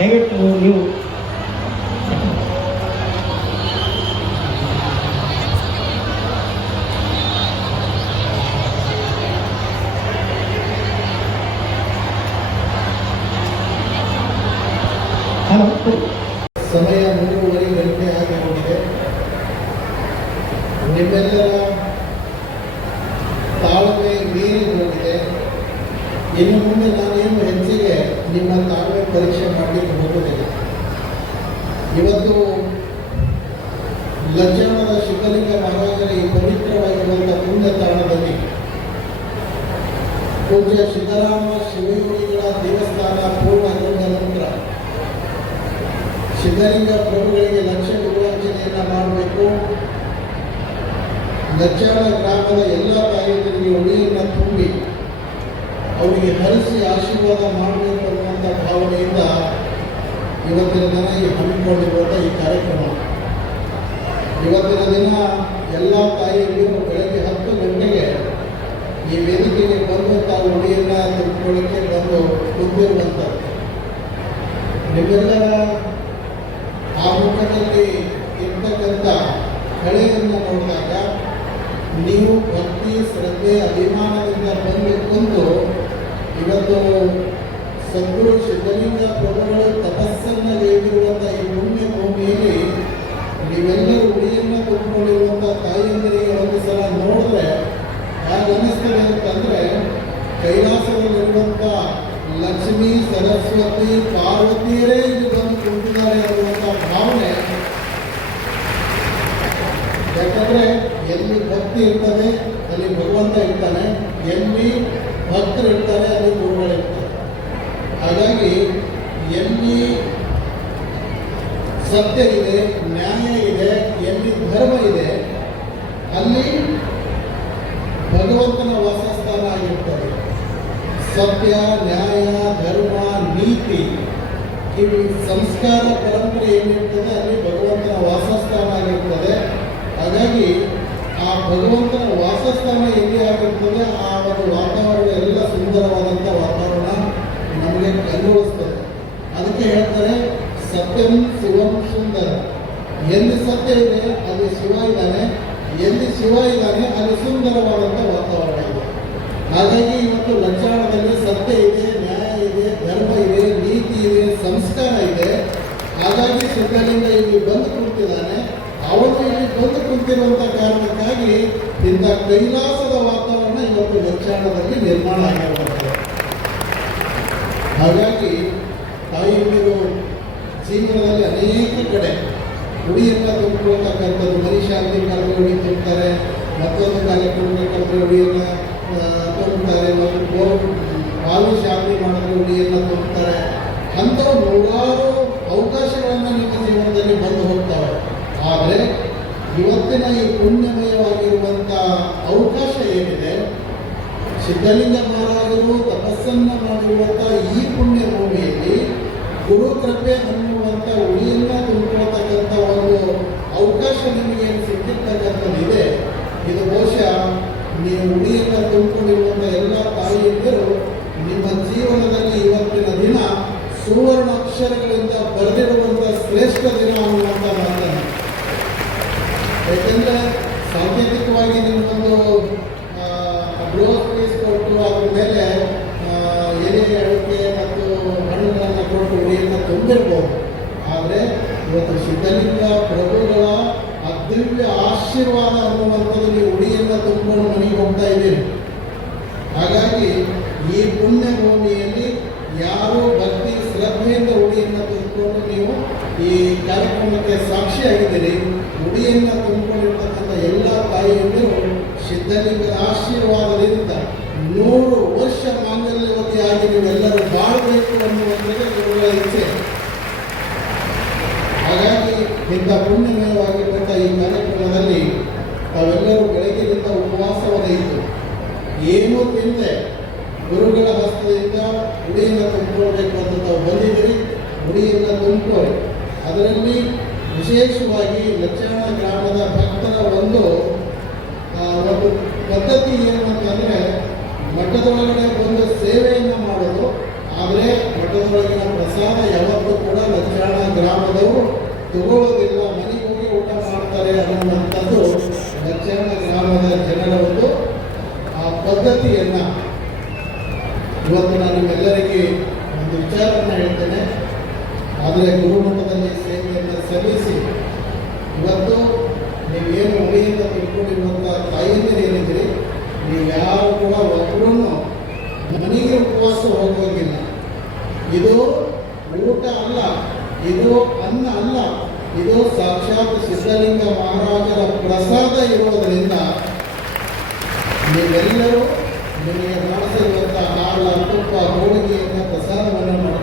ದಯವಿಟ್ಟು ನೀವು ಸಮಯ 3:30 ಗಂಟೆ ಆಗಿ ಹೋಗಿದೆ. ನಿಮ್ಮೆಲ್ಲರ ತಾಳ್ಮೆ ಮೀರಿ ಹೋಗಿದೆ. ಇನ್ನು ಮುಂದೆ ನಾನೇನು ಹೆಚ್ಚಿಗೆ ನಿಮ್ಮ ತಾಳ್ಮೆ ಪರೀಕ್ಷೆ ಮಾಡಲಿಕ್ಕೆ ಹೋಗುವುದಿಲ್ಲ. ಇವತ್ತು ಲಜ್ಜಾಣದ ಶಿವಲಿಂಗ ಮಹಾರಾಜರ ಈ ಪವಿತ್ರವಾಗಿರುವಂಥ ಪುಣ್ಯ ತಾಣದಲ್ಲಿ ಪೂಜ್ಯ ಸಿದ್ದರಾಮ ಶಿವಯೋಗಿಗಳ ದೇವಸ್ಥಾನ ಪೂರ್ಣಗೊಂಡ ನಂತರ ಸಿದ್ಧಲಿಂಗ ಪ್ರಭುಗಳಿಗೆ ಲಕ್ಷ್ಯ ಗುರುವಂಚನೆಯನ್ನು ಮಾಡಬೇಕು. ಲಜ್ಜಾಳ ಗ್ರಾಮದ ಎಲ್ಲ ತಾಯಿಯರಿಗೆ ಒಳಿಯನ್ನು ತುಂಬಿ ಅವರಿಗೆ ಹರಿಸಿ ಆಶೀರ್ವಾದ ಮಾಡಬೇಕು ಅನ್ನುವಂಥ ಭಾವನೆಯಿಂದ ಇವತ್ತಿನ ದಿನ ಈ ಹಮ್ಮಿಕೊಂಡಿರುವಂಥ ಈ ಕಾರ್ಯಕ್ರಮ. ಇವತ್ತಿನ ದಿನ ಎಲ್ಲ ತಾಯಿಯರಿಗೂ ಬೆಳಗ್ಗೆ 10 ಗಂಟೆಗೆ ಈ ವೇದಿಕೆಗೆ ಬಂದು ತಾವು ಒಳಿಯನ್ನು ತೆಗೆದುಕೊಳ್ಳಿಕ್ಕೆ ಬಂದು ಕುಂದಿರುವಂಥದ್ದು. ನಿಮ್ಮೆಲ್ಲರ ಆ ಮುಖದಲ್ಲಿ ಇರ್ತಕ್ಕಂಥ ಕಳೆಯನ್ನು ನೋಡಿದಾಗ ನೀವು ಭಕ್ತಿ ಶ್ರದ್ಧೆ ಅಭಿಮಾನದಿಂದ ಬಂದು ಕುಂತು ಇವತ್ತು ಸದ್ಗುರು ಸಿದ್ಧಲಿಂಗ ಪ್ರಭುಗಳು ತಪಸ್ಸನ್ನು ಗೈದಿರುವಂಥ ಈ ಪುಣ್ಯ ಭೂಮಿಯಲ್ಲಿ ನೀವೆಲ್ಲರೂ ಉಳಿಯನ್ನು ತುಂಬಿಕೊಂಡಿರುವಂಥ ತಾಯಿಯಂದರಿಗೆ ಒಂದು ಸಲ ನೋಡಿದ್ರೆ ಹಾಗೆ ಅನ್ನಿಸ್ತದೆ ಅಂತಂದರೆ ಕೈಲಾಸದಲ್ಲಿರುವಂಥ ಲಕ್ಷ್ಮೀ ಸರಸ್ವತಿ ಪಾರ್ವತಿಯರೇ ಇಲ್ಲಿ ಬಂದು ಕುಂತಿದ್ದಾರೆ ಅನ್ನುವಂಥ ಭಾವನೆ. ಯಾಕಂದರೆ ಎಲ್ಲಿ ಭಕ್ತಿ ಇರ್ತದೆ ಅಲ್ಲಿ ಭಗವಂತ ಇರ್ತಾನೆ, ಎಲ್ಲಿ ಭಕ್ತರು ಇರ್ತಾರೆ ಅಲ್ಲಿ ಗುರುಗಳಿರ್ತಾರೆ. ಹಾಗಾಗಿ ಎಲ್ಲಿ ಸತ್ಯ ಇದೆ, ನ್ಯಾಯ ಇದೆ, ಎಲ್ಲಿ ಧರ್ಮ ಇದೆ ಅಲ್ಲಿ ಭಗವಂತನ ವಾಸಸ್ಥಾನ ಆಗಿರ್ತದೆ. ಸತ್ಯ, ನ್ಯಾಯ, ಧರ್ಮ, ನೀತಿ ಇವು ಸಂಸ್ಕಾರ ಪರಂಪರೆ ಏನಿರ್ತದೆ ಅಲ್ಲಿ ಭಗವಂತನ ವಾಸಸ್ಥಾನ ಆಗಿರ್ತದೆ. ಹಾಗಾಗಿ ಆ ಭಗವಂತನ ವಾಸಸ್ಥಾನ ಎಲ್ಲಿ ಆಗಿರ್ತದೆ ಆ ಒಂದು ವಾತಾವರಣ ಎಲ್ಲ ಸುಂದರವಾದಂಥ ವಾತಾವರಣ ನಮಗೆ ಅನುಭವಿಸ್ತದೆ. ಅದಕ್ಕೆ ಹೇಳ್ತಾರೆ ಸತ್ಯಂ ಶಿವಂ ಸುಂದರ. ಎಲ್ಲಿ ಸತ್ಯ ಇದೆ ಅಲ್ಲಿ ಶಿವ ಇದ್ದಾನೆ, ಎಲ್ಲಿ ಶಿವ ಇದ್ದಾನೆ ಅಲ್ಲಿ ಸುಂದರವಾದಂಥ ವಾತಾವರಣ ಇದೆ. ಹಾಗಾಗಿ ಇವತ್ತು ಲಜ್ಜಾಣದಲ್ಲಿ ಸತ್ಯ ಇದೆ, ನ್ಯಾಯ ಇದೆ, ಧರ್ಮ ಇದೆ, ನೀತಿ ಇದೆ, ಸಂಸ್ಕಾರ ಇದೆ. ಹಾಗಾಗಿ ಸಿದ್ಧಲಿಂಗ ಇಲ್ಲಿ ಬಂದು ಕುಂತಿದ್ದಾನೆ. ಅವನು ಇಲ್ಲಿ ಬಂದು ಕುಂತಿರುವಂಥ ಕಾರಣಕ್ಕಾಗಿ ಇಂಥ ಕೈಲಾಸದ ವಾತಾವರಣ ಇವತ್ತು ಲಕ್ಷಾಣದಲ್ಲಿ ನಿರ್ಮಾಣ ಆಗಿರುತ್ತದೆ. ಹಾಗಾಗಿ ತಾಯಿಯರು ಜೀವನದಲ್ಲಿ ಅನೇಕ ಕಡೆ ಉಡಿಯನ್ನು ತುಂಬಿಕೊಳ್ತಕ್ಕಂಥದ್ದು, ಮನುಷ್ಯಾಂತಿ ಕರೆದ್ರೆ ಉಡಿ ತುಂಬ್ತಾರೆ, ಮತ್ತೊಂದು ಕಾರ್ಯಕ್ರಮಕ್ಕೆ ಕರೆದ್ರೆ ಉಡಿಯನ್ನು ತುಂಬ್ತಾರೆ, ಮತ್ತು ಬಾವಿ ಶಾಂತಿ ಮಾಡಿದ್ರೆ ಉಡಿಯನ್ನು ತುಂಬ್ತಾರೆ. ಅಂಥವು ನೂರಾರು ಅವಕಾಶಗಳನ್ನು ನಿಮ್ಮ ಜೀವನದಲ್ಲಿ ಬಂದು ಹೋಗ್ತವೆ. ಆದರೆ ಇವತ್ತಿನ ಈ ಪುಣ್ಯಮಯವಾಗಿರುವಂಥ ಅವಕಾಶ ಏನಿದೆ, ಸಿದ್ಧಲಿಂಗ ಮಹಾರಾಜರು ತಪಸ್ಸನ್ನು ಮಾಡಿರುವಂಥ ಈ ಪುಣ್ಯ ಭೂಮಿಯಲ್ಲಿ ಗುರು ಕೃಪೆ ಅನ್ನುವಂಥ ಉಳಿಯನ್ನು ತುಂಬಿಕೊಳ್ತಕ್ಕಂಥ ಒಂದು ಅವಕಾಶ ನಿಮಗೆ ಸಿಕ್ಕಿರ್ತಕ್ಕಂಥದ್ದಿದೆ. ಇದು ಬಹುಶಃ ನೀವು ಉಳಿಯನ್ನು ತುಂಬಿಕೊಂಡಿರುವಂಥ ಎಲ್ಲ ತಾಯಿಯಂದಿರು ನಿಮ್ಮ ಜೀವನದಲ್ಲಿ ಇವತ್ತಿನ ದಿನ ಸುವರ್ಣ ಅಕ್ಷರಗಳಿಂದ ಬರೆದಿರುವಂಥ ಶ್ರೇಷ್ಠ ದಿನ ಅನ್ನುವಂಥ ಮಾತನ್ನು. ಯಾಕೆಂದರೆ ಸಾಂಕೇತಿಕವಾಗಿ ನಿಮಗೊಂದು ಬ್ಲೌಸ್ ಪೀಸ್ ಕೊಟ್ಟು ಅದ್ರ ಮೇಲೆ ಎಲೆ ಅಡಿಕೆ ಮತ್ತು ಹಣ್ಣುಗಳನ್ನು ಕೊಟ್ಟು ಉಡಿಯನ್ನು ತುಂಬಿರ್ಬೋದು. ಆದರೆ ಇವತ್ತು ಸಿದ್ಧಲಿಂಗ ಪ್ರಭುಗಳ ಅದಿವ್ಯ ಆಶೀರ್ವಾದ ಅನ್ನುವಂಥದ್ದು ನೀವು ಉಡಿಯನ್ನು ತುಂಬಿಕೊಂಡು ಮನೆಗೆ ಹೋಗ್ತಾ ಇದ್ದೀರಿ. ಹಾಗಾಗಿ ಈ ಪುಣ್ಯ ಭೂಮಿಯಲ್ಲಿ ಯಾರು ಭಕ್ತಿ ಶ್ರದ್ಧೆಯಿಂದ ಉಡಿಯನ್ನು ತುಂಬಿಕೊಂಡು ನೀವು ಈ ಕಾರ್ಯಕ್ರಮಕ್ಕೆ ಸಾಕ್ಷಿಯಾಗಿದ್ದೀರಿ. ಉಡಿಯನ್ನು ತುಂಬಿಕೊಂಡಿರ್ತಕ್ಕಂಥ ಎಲ್ಲ ತಾಯಿಯಂದಿರು ಸಿದ್ಧಲಿಂಗದ ಆಶೀರ್ವಾದದಿಂದ 100 ವರ್ಷ ಮಾಂಗಲ್ಯವತಿಯಾಗಿ ನೀವೆಲ್ಲರೂ ಬಾಳಬೇಕು ಅನ್ನುವಂಥದ್ದೇ ಗುರುಗಳ ಇಚ್ಛೆ. ಹಾಗಾಗಿ ಇಂಥ ಪುಣ್ಯಮಯವಾಗಿರುವಂಥ ಈ ಕಾರ್ಯಕ್ರಮದಲ್ಲಿ ತಾವೆಲ್ಲರೂ ಬೆಳಗ್ಗಿನಿಂದ ಉಪವಾಸವನ್ನು ಇದ್ದು ಏನೂ ತಿಂದೆ ಗುರುಗಳ ಹಸ್ತದಿಂದ ಉಡಿಯನ್ನು ತುಂಬಿಕೊಳ್ಬೇಕು ಅಂತ ತಾವು ಬಂದಿದ್ದೀರಿ. ಉಡಿಯನ್ನು ತುಂಬಿಕೊಳ್ಳಿ. ಅದರಲ್ಲಿ ವಿಶೇಷವಾಗಿ ಲಕ್ಷಾಣ ಗ್ರಾಮದ ಭಕ್ತರ ಒಂದು ಪದ್ಧತಿ ಏನು ಅಂತಂದರೆ, ಮಠದೊಳಗಡೆ ಬಂದು ಸೇವೆಯನ್ನು ಮಾಡೋದು. ಆದರೆ ಮಠದೊಳಗಿನ ಪ್ರಸಾದ ಯಾವತ್ತೂ ಕೂಡ ಲಕ್ಷಾಣ ಗ್ರಾಮದವರು ತಗೊಳ್ಳೋದಿಲ್ಲ, ಮನೆಗೆ ಹೋಗಿ ಊಟ ಮಾಡ್ತಾರೆ ಅನ್ನುವಂಥದ್ದು ಲಕ್ಷಾಣ ಗ್ರಾಮದ ಜನರ ಒಂದು ಪದ್ಧತಿಯನ್ನು ಇವತ್ತು ನಾನು ನಿಮ್ಮೆಲ್ಲರಿಗೆ ಒಂದು ವಿಚಾರವನ್ನು ಹೇಳ್ತೇನೆ. ಆದರೆ ಗುರುಮಠದಲ್ಲಿ ಸೇವೆಯನ್ನು ಸಲ್ಲಿಸಿ ಇವತ್ತು ನೀವೇನು ಉಳಿಯಿಂದ ತಿಳ್ಕೊಂಡಿರುವಂಥ ತಾಯಿಯಂದಿರು ಏನಿದ್ದೀರಿ, ನೀವು ಯಾರು ಕೂಡ ಒಬ್ಬರೂ ಮನೆಗೆ ಉಪವಾಸ ಹೋಗೋಗಿಲ್ಲ. ಇದು ಊಟ ಅಲ್ಲ, ಇದು ಅನ್ನ ಅಲ್ಲ, ಇದು ಸಾಕ್ಷಾತ್ ಸಿದ್ಧಲಿಂಗ ಮಹಾರಾಜರ ಪ್ರಸಾದ ಇರೋದರಿಂದ ನೀವೆಲ್ಲರೂ ನಿಮಗೆ ಮಾಡಿಸಿರುವಂಥ ಹಾಲ ತುಪ್ಪ ಹೋಳಿಗೆಯನ್ನು ಪ್ರಸಾದವನ್ನು ಮಾಡ್ಕೊಂಡು